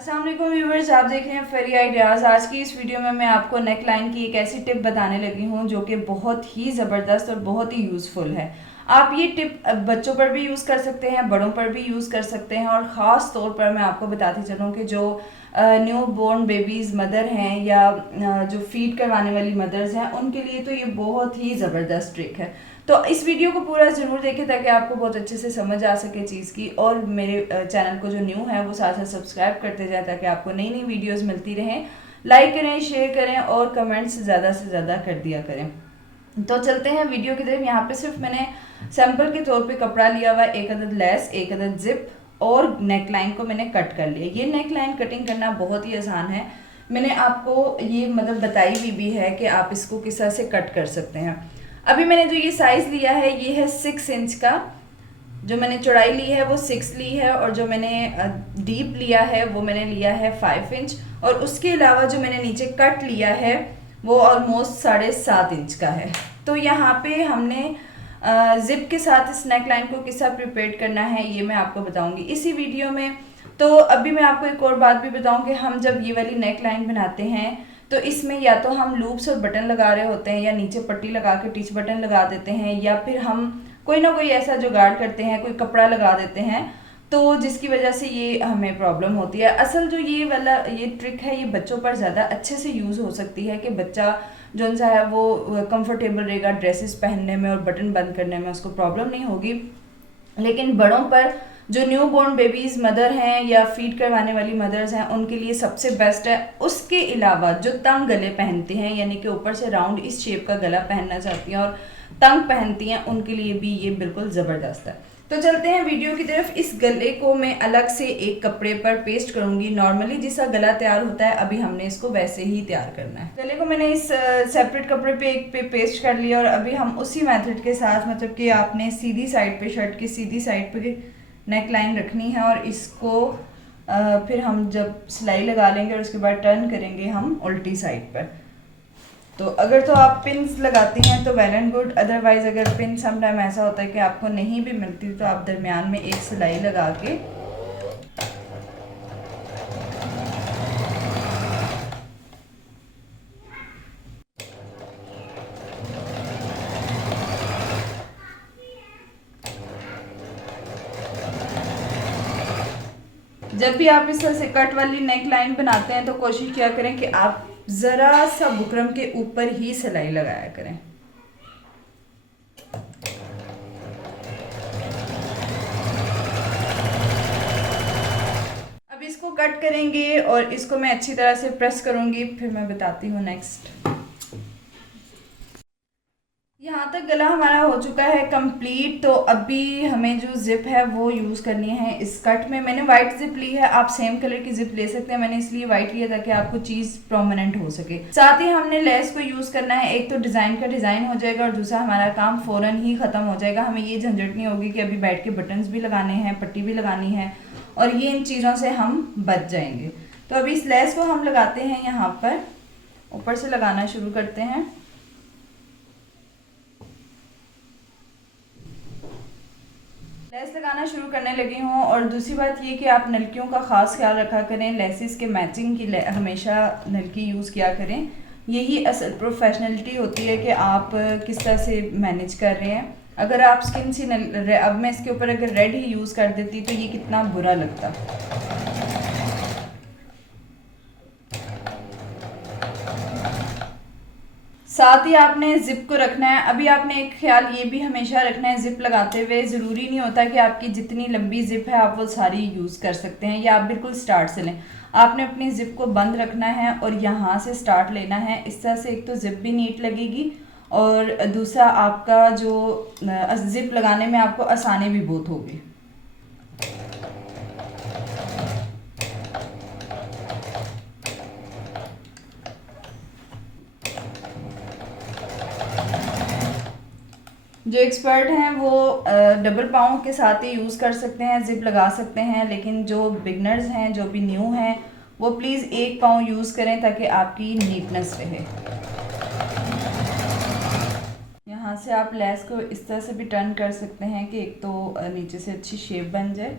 अस्सलाम वालेकुम व्यूवर्स, आप देख रहे हैं फेरी आइडियाज़। आज की इस वीडियो में मैं आपको नेक लाइन की एक ऐसी टिप बताने लगी हूँ जो कि बहुत ही ज़बरदस्त और बहुत ही यूज़फुल है। आप ये टिप बच्चों पर भी यूज़ कर सकते हैं, बड़ों पर भी यूज़ कर सकते हैं और ख़ास तौर पर मैं आपको बताती चलूँ कि जो न्यू बोर्न बेबीज़ मदर हैं या जो फीड करवाने वाली मदर्स हैं उनके लिए तो ये बहुत ही ज़बरदस्त ट्रिक है। तो इस वीडियो को पूरा ज़रूर देखें ताकि आपको बहुत अच्छे से समझ आ सके चीज़ की, और मेरे चैनल को जो न्यू है वो साथ साथ सब्सक्राइब करते जाए ताकि आपको नई नई वीडियोस मिलती रहें। लाइक करें, शेयर करें और कमेंट्स ज़्यादा से ज़्यादा कर दिया करें। तो चलते हैं वीडियो की तरफ। यहाँ पे सिर्फ मैंने सैम्पल के तौर पे कपड़ा लिया हुआ, एक अदद लेस, एक अदद जिप और नेक लाइन को मैंने कट कर लिया। ये नेक लाइन कटिंग करना बहुत ही आसान है। मैंने आपको ये मतलब बताई हुई भी है कि आप इसको किस तरह से कट कर सकते हैं। अभी मैंने जो ये साइज़ लिया है ये है 6 इंच का। जो मैंने चौड़ाई ली है वो 6 ली है और जो मैंने डीप लिया है वो मैंने लिया है 5 इंच, और उसके अलावा जो मैंने नीचे कट लिया है वो ऑलमोस्ट 7.5 इंच का है। तो यहाँ पे हमने जिप के साथ इस नेक लाइन को किस तरह प्रिपेयर करना है ये मैं आपको बताऊंगी इसी वीडियो में। तो अभी मैं आपको एक और बात भी बताऊं कि हम जब ये वाली नेक लाइन बनाते हैं तो इसमें या तो हम लूप्स और बटन लगा रहे होते हैं या नीचे पट्टी लगा के टिच बटन लगा देते हैं, या फिर हम कोई ना कोई ऐसा जुगाड़ करते हैं, कोई कपड़ा लगा देते हैं, तो जिसकी वजह से ये हमें प्रॉब्लम होती है। असल जो ये वाला ये ट्रिक है ये बच्चों पर ज़्यादा अच्छे से यूज़ हो सकती है कि बच्चा जो सा है वो कंफर्टेबल रहेगा ड्रेसेस पहनने में और बटन बंद करने में उसको प्रॉब्लम नहीं होगी। लेकिन बड़ों पर जो न्यू बोर्न बेबीज़ मदर हैं या फीड करवाने वाली मदर्स हैं उनके लिए सबसे बेस्ट है। उसके अलावा जो तंग गले पहनती हैं, यानी कि ऊपर से राउंड इस शेप का गला पहनना चाहती हैं और तंग पहनती हैं, उनके लिए भी ये बिल्कुल ज़बरदस्त है। तो चलते हैं वीडियो की तरफ। इस गले को मैं अलग से एक कपड़े पर पेस्ट करूंगी। नॉर्मली जैसा गला तैयार होता है अभी हमने इसको वैसे ही तैयार करना है। गले को मैंने इस सेपरेट कपड़े पे एक पे पेस्ट कर लिया और अभी हम उसी मेथड के साथ, मतलब कि आपने सीधी साइड पे, शर्ट की सीधी साइड पे नेक लाइन रखनी है और इसको फिर हम जब सिलाई लगा लेंगे और उसके बाद टर्न करेंगे हम उल्टी साइड पर। तो अगर तो आप पिन्स लगाती हैं तो वेल एंड गुड, अदरवाइज अगर पिन समटाइम ऐसा होता है कि आपको नहीं भी मिलती तो आप दरमियान में एक सिलाई लगा के जब भी आप इस तरह से कट वाली नेक लाइन बनाते हैं तो कोशिश किया करें कि आप ज़रा सा बुकरम के ऊपर ही सिलाई लगाया करें। अब इसको कट करेंगे और इसको मैं अच्छी तरह से प्रेस करूंगी, फिर मैं बताती हूँ नेक्स्ट। यहाँ तक गला हमारा हो चुका है कंप्लीट। तो अभी हमें जो जिप है वो यूज़ करनी है इस कट में। मैंने वाइट जिप ली है, आप सेम कलर की जिप ले सकते हैं, मैंने इसलिए वाइट लिया ताकि आपको चीज़ प्रोमिनेंट हो सके। साथ ही हमने लेस को यूज़ करना है। एक तो डिज़ाइन का डिज़ाइन हो जाएगा और दूसरा हमारा काम फ़ौरन ही ख़त्म हो जाएगा। हमें ये झंझट नहीं होगी कि अभी बैठ के बटन्स भी लगाने हैं, पट्टी भी लगानी है, और ये इन चीज़ों से हम बच जाएंगे। तो अभी इस लेस को हम लगाते हैं, यहाँ पर ऊपर से लगाना शुरू करते हैं। लेस लगाना शुरू करने लगी हूँ। और दूसरी बात ये कि आप नलकियों का ख़ास ख्याल रखा करें, लेसिस के मैचिंग की हमेशा नलकी यूज़ किया करें। यही असल प्रोफेशनलिटी होती है कि आप किस तरह से मैनेज कर रहे हैं। अगर आप स्किन सी अब मैं इसके ऊपर अगर रेड ही यूज़ कर देती तो ये कितना बुरा लगता। साथ ही आपने जिप को रखना है। अभी आपने एक ख्याल ये भी हमेशा रखना है, जिप लगाते हुए ज़रूरी नहीं होता कि आपकी जितनी लंबी जिप है आप वो सारी यूज़ कर सकते हैं या आप बिल्कुल स्टार्ट से लें। आपने अपनी जिप को बंद रखना है और यहाँ से स्टार्ट लेना है। इस तरह से एक तो जिप भी नीट लगेगी और दूसरा आपका जो जिप लगाने में आपको आसानी भी बहुत होगी। जो एक्सपर्ट हैं वो डबल पाँव के साथ ही यूज़ कर सकते हैं, जिप लगा सकते हैं, लेकिन जो बिगनर्स हैं, जो भी न्यू हैं, वो प्लीज़ एक पाँव यूज़ करें ताकि आपकी नीटनेस रहे। यहाँ से आप लेस को इस तरह से भी टर्न कर सकते हैं कि एक तो नीचे से अच्छी शेप बन जाए।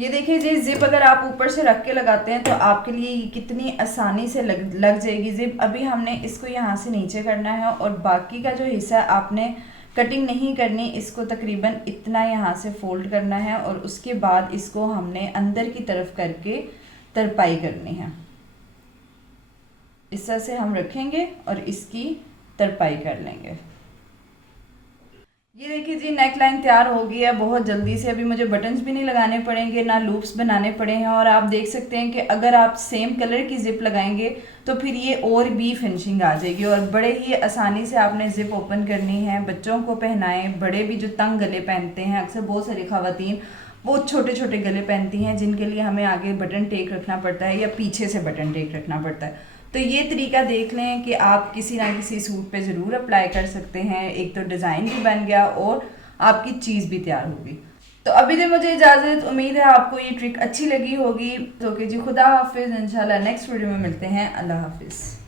ये देखिए जी, जिप अगर आप ऊपर से रख के लगाते हैं तो आपके लिए ये कितनी आसानी से लग जाएगी जिप। अभी हमने इसको यहाँ से नीचे करना है और बाकी का जो हिस्सा आपने कटिंग नहीं करनी, इसको तकरीबन इतना यहाँ से फोल्ड करना है और उसके बाद इसको हमने अंदर की तरफ करके तरपाई करनी है। इस तरह से हम रखेंगे और इसकी तरपाई कर लेंगे। ये देखिए जी, नेक लाइन तैयार हो गई है बहुत जल्दी से। अभी मुझे बटन्स भी नहीं लगाने पड़ेंगे, ना लूप्स बनाने पड़े हैं। और आप देख सकते हैं कि अगर आप सेम कलर की जिप लगाएंगे तो फिर ये और भी फिनिशिंग आ जाएगी। और बड़े ही आसानी से आपने जिप ओपन करनी है। बच्चों को पहनाएं, बड़े भी जो तंग गले पहनते हैं, अक्सर बहुत सारी ख़वातीन बहुत छोटे छोटे गले पहनती हैं जिनके लिए हमें आगे बटन टेक रखना पड़ता है या पीछे से बटन टेक रखना पड़ता है। तो ये तरीका देख लें कि आप किसी ना किसी सूट पे ज़रूर अप्लाई कर सकते हैं। एक तो डिज़ाइन भी बन गया और आपकी चीज़ भी तैयार होगी। तो अभी तो मुझे इजाज़त, उम्मीद है आपको ये ट्रिक अच्छी लगी होगी। तो कि जी, खुदा हाफिज़, इंशाल्लाह नेक्स्ट वीडियो में मिलते हैं। अल्लाह हाफिज़।